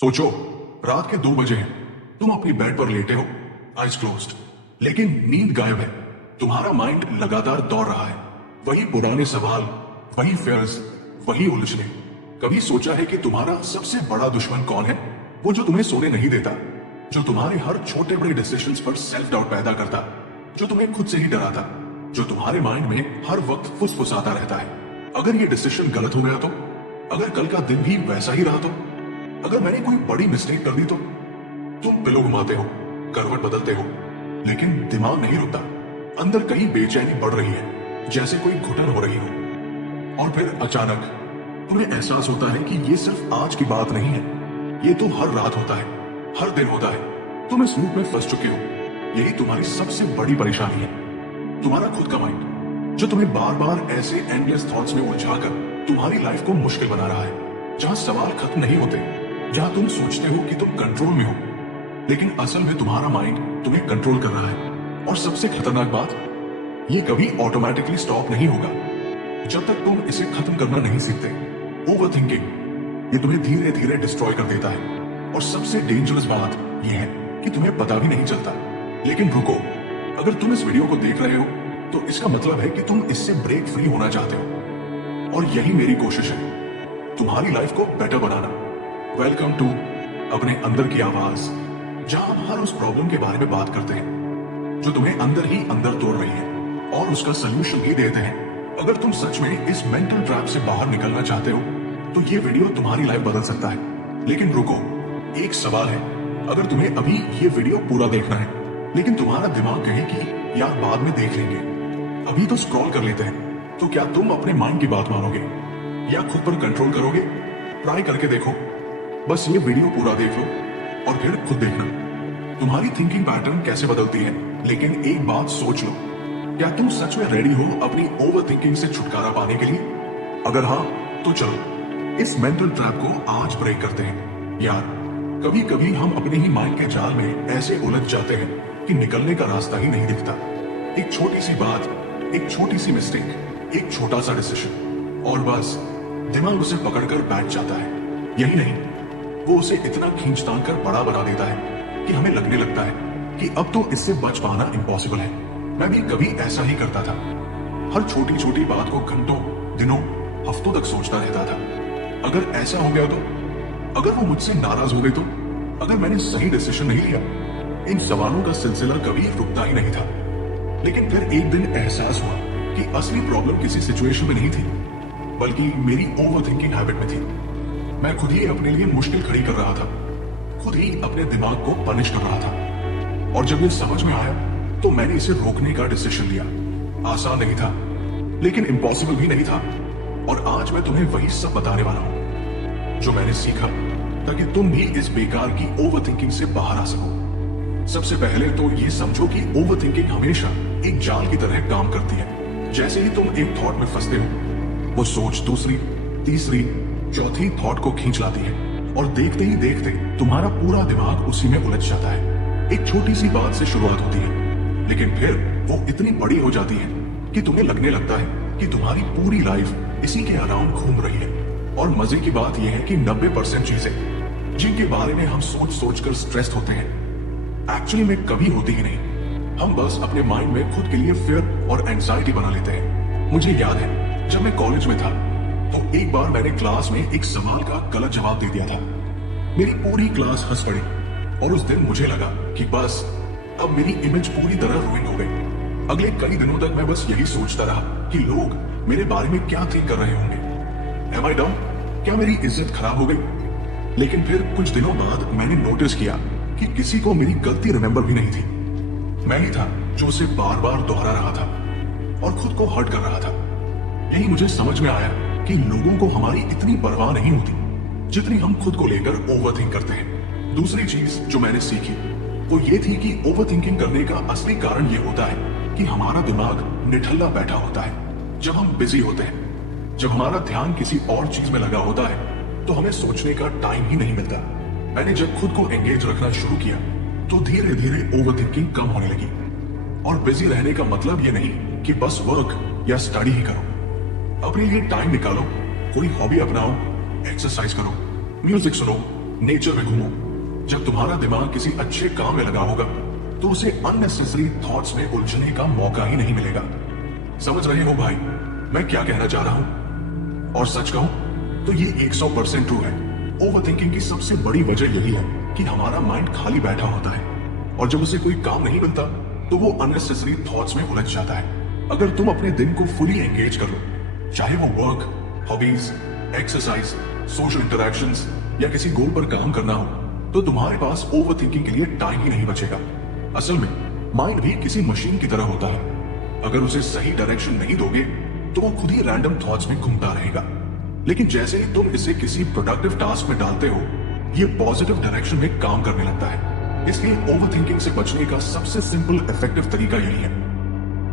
सोचो, रात के 2 बजे हैं, तुम अपनी बेड पर लेटे हो, आइज क्लोज्ड, लेकिन नींद गायब है। तुम्हारा माइंड लगातार दौड़ रहा है, वही पुराने सवाल, वही फेयर्स, वही उलझने। कभी सोचा है कि तुम्हारा सबसे बड़ा दुश्मन कौन है? वो जो तुम्हें सोने नहीं देता, जो तुम्हारे हर छोटे बड़े डिसीजंस पर सेल्फ डाउट पैदा करता, जो तुम्हें खुद से ही डराता, जो तुम्हारे माइंड में हर वक्त फुसफुसाता रहता है। अगर ये डिसीजन गलत हो गया तो, अगर कल का दिन भी वैसा ही रहा तो, अगर मैंने कोई बड़ी मिस्टेक कर दी तो। तुम पिलो घुमाते हो, करवट बदलते हो, लेकिन दिमाग नहीं रुकता। अंदर कहीं बेचैनी बढ़ रही है, जैसे कोई घुटन हो रही हो। और फिर अचानक तुम्हें एहसास होता है कि ये सिर्फ आज की बात नहीं है, ये तो हर रात होता है, हर दिन होता है। तुम इस लूप में फंस चुके हो। यही तुम्हारी सबसे बड़ी परेशानी है, तुम्हारा खुद का माइंड, जो तुम्हें बार बार ऐसे एंडलेस थॉट्स में उलझाकर तुम्हारी लाइफ को मुश्किल बना रहा है, जहां सवाल खत्म नहीं होते, जहां तुम सोचते हो कि तुम कंट्रोल में हो, लेकिन असल में तुम्हारा माइंड तुम्हें कंट्रोल कर रहा है। और सबसे खतरनाक बात, ये कभी ऑटोमेटिकली स्टॉप नहीं होगा जब तक तुम इसे खत्म करना नहीं सीखते। ओवरथिंकिंग, ये तुम्हें धीरे धीरे डिस्ट्रॉय कर देता है। और सबसे डेंजरस बात यह है कि तुम्हें पता भी नहीं चलता। लेकिन रुको, अगर तुम इस वीडियो को देख रहे हो तो इसका मतलब है कि तुम इससे ब्रेक फ्री होना चाहते हो। और यही मेरी कोशिश है, तुम्हारी लाइफ को बेटर बनाना। वेलकम टू अपने अंदर की आवाज, जहां हम हर उस प्रॉब्लम के बारे में बात करते हैं जो तुम्हें अंदर ही अंदर तोड़ रही है, और उसका सोल्यूशन भी देते हैं। अगर तुम सच में इस मेंटल ट्रैप से बाहर निकलना चाहते हो तो ये वीडियो तुम्हारी लाइफ बदल सकता है। लेकिन रुको, एक सवाल है, अगर तुम्हें अभी ये वीडियो पूरा देखना है, लेकिन तुम्हारा दिमाग कहे कि यार बाद में देख लेंगे, अभी तो स्क्रॉल कर लेते हैं, तो क्या तुम अपने माइंड की बात मानोगे या खुद पर कंट्रोल करोगे? ट्राई करके देखो, बस ये वीडियो पूरा देख लो और फिर खुद देखना तुम्हारी थिंकिंग पैटर्न कैसे बदलती है। लेकिन एक बात सोच लो, क्या तुम सच में रेडी हो अपनी ओवर थिंकिंग से छुटकारा पाने के लिए? अगर हाँ, तो चलो इस मेंटल ट्रैप को आज ब्रेक करते हैं। यार, कभी कभी हम अपने ही माइंड के जाल में ऐसे उलझ जाते हैं कि निकलने का रास्ता ही नहीं दिखता। एक छोटी सी बात, एक छोटी सी मिस्टेक, एक छोटा सा डिसीजन, और बस दिमाग उसे पकड़कर बैठ जाता है। यही नहीं, वो उसे इतना खींच तान कर बड़ा बना देता है कि हमें लगने लगता है कि अब तो इससे बच पाना इम्पॉसिबल है। मैं भी कभी ऐसा ही करता था, हर छोटी छोटी बात को घंटों, दिनों, हफ्तों तक सोचता रहता था। अगर ऐसा हो गया तो, अगर वो मुझसे नाराज हो गए तो, अगर मैंने सही डिसीजन नहीं लिया, इन सवालों का सिलसिला कभी रुकता ही नहीं था। लेकिन फिर एक दिन एहसास हुआ कि असली प्रॉब्लम किसी सिचुएशन में नहीं थी, बल्कि मेरी ओवर थिंकिंग हैबिट में थी। मैं खुद ही अपने लिए मुश्किल खड़ी कर रहा था, खुद ही अपने दिमाग को पनिश कर रहा था। और जब ये समझ में आया तो मैंने इसे रोकने का डिसीजन लिया। आसान नहीं था, लेकिन इम्पॉसिबल भी नहीं था। और आज मैं तुम्हें वही सब बताने वाला हूं जो मैंने सीखा, ताकि तुम भी इस बेकार की ओवर थिंकिंग से बाहर आ सको। सबसे पहले तो ये समझो कि ओवर थिंकिंग हमेशा एक जाल की तरह काम करती है। जैसे ही तुम एक थॉट में फंसते हो, वो सोच दूसरी, तीसरी, चौथी थॉट को खींच लाती है, और देखते ही देखते तुम्हारा पूरा दिमाग उसी में उलझ जाता है। एक छोटी सी बात से शुरुआत होती है, लेकिन फिर वो इतनी बड़ी हो जाती है कि तुम्हें लगने लगता है कि तुम्हारी पूरी लाइफ इसी के अराउंड घूम रही है। और मजे की बात यह है कि 90% चीजें जिनके बारे में हम सोच सोच कर स्ट्रेस्ड होते हैं, एक्चुअली में कभी होती ही नहीं। हम बस अपने माइंड में खुद के लिए फियर और एंजाइटी बना लेते हैं। मुझे याद है, जब मैं कॉलेज में था तो एक बार मैंने क्लास में एक सवाल का गलत जवाब दे दिया था। मेरी पूरी क्लास हंस पड़ी, और उस दिन मुझे लगा कि बस अब मेरी इमेज पूरी तरह रुइन हो गई। अगले कई दिनों तक मैं बस यही सोचता रहा कि लोग मेरे बारे में क्या थिंक कर रहे होंगे। Am I dumb? क्या मेरी इज्जत खराब हो गई? लेकिन फिर कुछ दिनों बाद मैंने नोटिस किया कि किसी को मेरी गलती रिमेंबर भी नहीं थी। मैं ही था जो उसे बार बार दोहरा रहा था और खुद को हर्ट कर रहा था। यही मुझे समझ में आया कि लोगों को हमारी इतनी परवाह नहीं होती जितनी हम खुद को लेकर ओवरथिंक करते हैं। दूसरी चीज जो मैंने सीखी वो ये थी कि ओवरथिंकिंग करने का असली कारण ये होता है कि हमारा दिमाग निठल्ला बैठा होता है। जब हम बिजी होते हैं, जब हमारा ध्यान किसी और चीज में लगा होता है, तो हमें सोचने का टाइम ही नहीं मिलता। मैंने जब खुद को एंगेज रखना शुरू किया तो धीरे धीरे ओवरथिंकिंग कम होने लगी। और बिजी रहने का मतलब ये नहीं कि बस वर्क या स्टडी ही करो। अपने लिए टाइम निकालो, कोई हॉबी अपनाओ, एक्सरसाइज करो, म्यूजिक सुनो, नेचर में घूमो। जब तुम्हारा दिमाग किसी अच्छे काम में लगा होगा तो उसे अननेसेसरी थॉट्स में उलझने का मौका ही नहीं मिलेगा। समझ रहे हो भाई मैं क्या कहना चाह रहा हूं? और सच कहूं तो ये 100% ट्रू है। ओवरथिंकिंग की सबसे बड़ी वजह यही है कि हमारा माइंड खाली बैठा होता है और जब उसे कोई काम नहीं मिलता तो वो अननेसेसरी थॉट्स में उलझ जाता है। अगर तुम अपने दिन को फुली एंगेज कर लो, चाहे वो work, hobbies, exercise, social interactions या किसी गोल पर काम करना हो, तो तुम्हारे पास ओवरथिंकिंग के लिए टाइम ही नहीं बचेगा। असल में माइंड भी किसी मशीन की तरह होता है। अगर उसे सही डायरेक्शन नहीं दोगे तो वो खुद ही रैंडम थॉट्स में घूमता रहेगा। लेकिन जैसे ही तुम इसे किसी प्रोडक्टिव टास्क में डालते हो, ये पॉजिटिव डायरेक्शन में काम करने लगता है। इसलिए ओवरथिंकिंग से बचने का सबसे सिंपल इफेक्टिव तरीका यही है,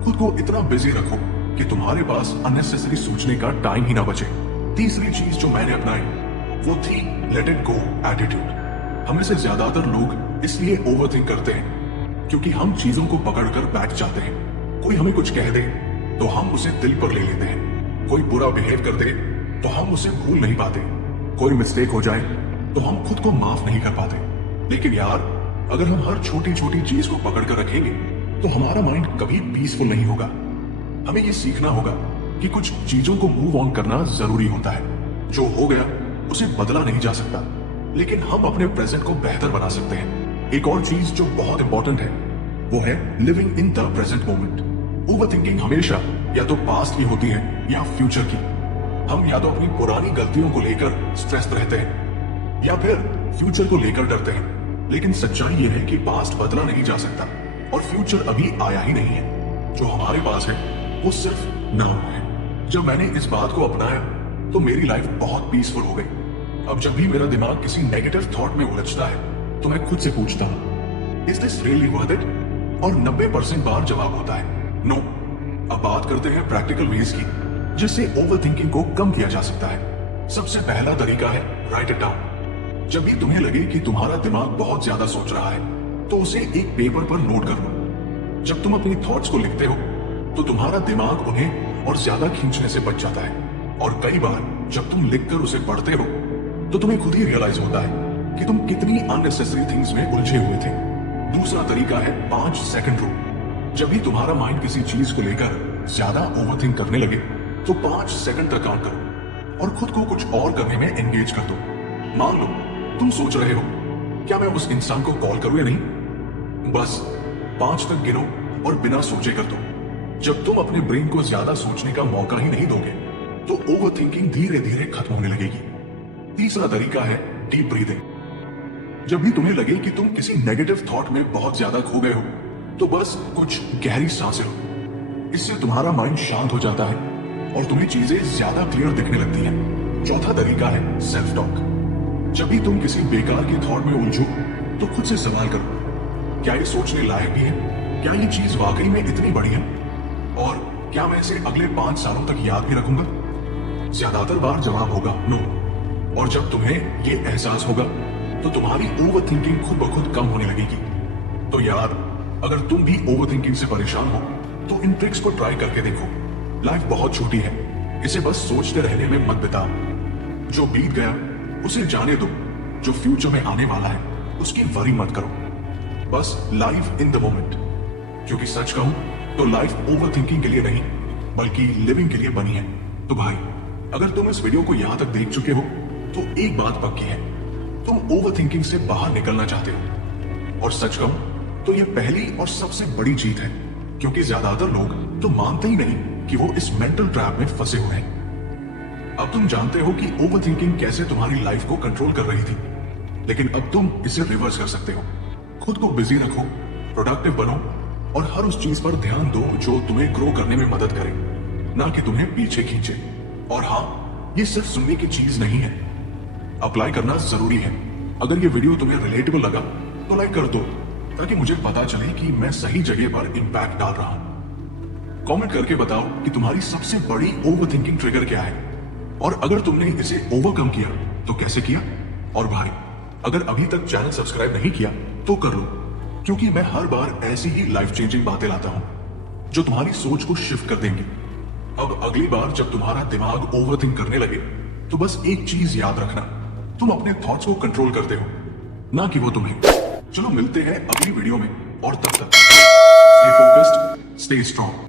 खुद को इतना बिजी रखो कि तुम्हारे पास अननेसेसरी सोचने का टाइम ही ना बचे। तीसरी चीज जो मैंने अपनाई वो थी लेट इट गो एटीट्यूड। हमें से ज्यादातर लोग इसलिए ओवरथिंक करते हैं क्योंकि हम चीजों को पकड़कर बैठ जाते हैं। कोई हमें कुछ कह दे तो हम उसे दिल पर ले लेते हैं, कोई बुरा बिहेव कर दे तो हम उसे भूल नहीं पाते, कोई मिस्टेक हो जाए तो हम खुद को माफ नहीं कर पाते। लेकिन यार अगर हम हर छोटी छोटी चीज को पकड़कर रखेंगे तो हमारा माइंड कभी पीसफुल नहीं होगा। हमें ये सीखना होगा कि कुछ चीजों को मूव ऑन करना जरूरी होता है। जो हो गया उसे बदला नहीं जा सकता, लेकिन हम अपने प्रेजेंट को बेहतर बना सकते हैं। एक और चीज जो बहुत इंपॉर्टेंट है वो है living in the present moment. Overthinking हमेशा या तो पास्ट की होती है या फ्यूचर की। हम या तो अपनी पुरानी गलतियों को लेकर स्ट्रेस्ड रहते हैं या फिर फ्यूचर को लेकर डरते हैं। लेकिन सच्चाई यह है कि पास्ट बदला नहीं जा सकता और फ्यूचर अभी आया ही नहीं है। जो हमारे पास है वो सिर्फ नाउ है। जब मैंने इस बात को अपनाया तो मेरी लाइफ बहुत पीसफुल हो गई। अब जब भी मेरा दिमाग किसी नेगेटिव थॉट में उलझता है तो मैं खुद से पूछता हूं, is this really worth it? और 90% बार जवाब होता है नो। अब बात करते हैं प्रैक्टिकल वेज की जिससे ओवरथिंकिंग को कम किया जा सकता है। सबसे पहला तरीका है राइट इट डाउन। जब भी तुम्हें लगे कि तुम्हारा दिमाग बहुत ज्यादा सोच रहा है तो उसे एक पेपर पर नोट कर लो। जब तुम अपनी थॉट्स को लिखते हो तो तुम्हारा दिमाग उन्हें और ज्यादा खींचने से बच जाता है। और कई बार जब तुम लिखकर उसे पढ़ते हो तो तुम्हें खुद ही रियलाइज होता है कि तुम कितनी अननेसेसरी थिंग्स में उलझे हुए थे। दूसरा तरीका है 5 सेकंड रूल। जब भी तुम्हारा माइंड किसी चीज को लेकर ज्यादा ओवरथिंक करने लगे तो 5 सेकंड तक काउंट करो और खुद को कुछ और करने में एंगेज कर दो। मान लो तुम सोच रहे हो क्या मैं उस इंसान को कॉल करूं या नहीं, बस 5 तक गिनो और बिना सोचे कर दो। जब तुम अपने ब्रेन को ज्यादा सोचने का मौका ही नहीं दोगे तो ओवरथिंकिंग धीरे धीरे खत्म होने लगेगी। तीसरा तरीका है डीप ब्रीदिंग। जब भी तुम्हें लगे कि तुम किसी नेगेटिव थॉट में बहुत ज्यादा खो गए हो तो बस कुछ गहरी सांसें लो। इससे तुम्हारा माइंड शांत हो जाता है और तुम्हें चीजें ज्यादा क्लियर दिखने लगती हैं। चौथा तरीका है सेल्फ टॉक। जब भी तुम किसी बेकार की थॉट में उलझो तो खुद से सवाल करो, क्या ये सोचने लायक भी है? क्या ये चीज वाकई में इतनी बड़ी है? और क्या मैं इसे अगले 5 सालों तक याद भी रखूंगा? ज्यादातर बार जवाब होगा नो। और जब तुम्हें ये एहसास होगा तो तुम्हारी ओवरथिंकिंग खुद ब खुद कम होने लगेगी। तो यार अगर तुम भी ओवरथिंकिंग से परेशान हो तो इन ट्रिक्स को ट्राई करके देखो। लाइफ बहुत छोटी है, इसे बस सोचते रहने में मत बिताओ। जो बीत गया उसे जाने दो, जो फ्यूचर में आने वाला है उसकी वरी मत करो। बस लाइफ इन द मोमेंट। क्योंकि सच कहूं तो लाइफ ओवरथिंकिंग के लिए नहीं बल्कि लिविंग के लिए बनी है। तो भाई अगर तुम इस वीडियो को यहां तक देख चुके हो तो एक बात पक्की है, तुम ओवरथिंकिंग से बाहर निकलना चाहते हो। और सच कहूं तो यह पहली और सबसे बड़ी जीत है, क्योंकि ज्यादातर लोग तो मानते ही नहीं कि वो इस मेंटल ट्रैप में फंसे हुए हैं। अब तुम जानते हो कि ओवरथिंकिंग कैसे तुम्हारी लाइफ को कंट्रोल कर रही थी, लेकिन अब तुम इसे रिवर्स कर सकते हो। खुद को बिजी रखो, प्रोडक्टिव बनो और हर उस चीज पर ध्यान दो जो तुम्हें ग्रो करने में मदद करे, ना कि तुम्हें पीछे खींचे। और हाँ, ये सिर्फ सुनने की चीज नहीं है, अप्लाई करना जरूरी है। अगर ये वीडियो तुम्हें रिलेटेबल लगा तो लाइक कर दो ताकि मुझे पता चले कि मैं सही जगह पर इंपैक्ट डाल रहा हूं। कमेंट करके बताओ कि तुम्हारी सबसे बड़ी ओवरथिंकिंग ट्रिगर क्या है और अगर तुमने इसे ओवरकम किया तो कैसे किया। और भाई अगर अभी तक चैनल सब्सक्राइब नहीं किया तो कर लो, क्योंकि मैं हर बार ऐसी ही लाइफ चेंजिंग बातें लाता हूं जो तुम्हारी सोच को शिफ्ट कर देंगी। अब अगली बार जब तुम्हारा दिमाग ओवरथिंक करने लगे तो बस एक चीज याद रखना, तुम अपने थॉट्स को कंट्रोल करते हो, ना कि वो तुम्हें। चलो मिलते हैं अगली वीडियो में, और तब तक स्टे फोकस्ड, स्टे स्ट्रॉन्ग।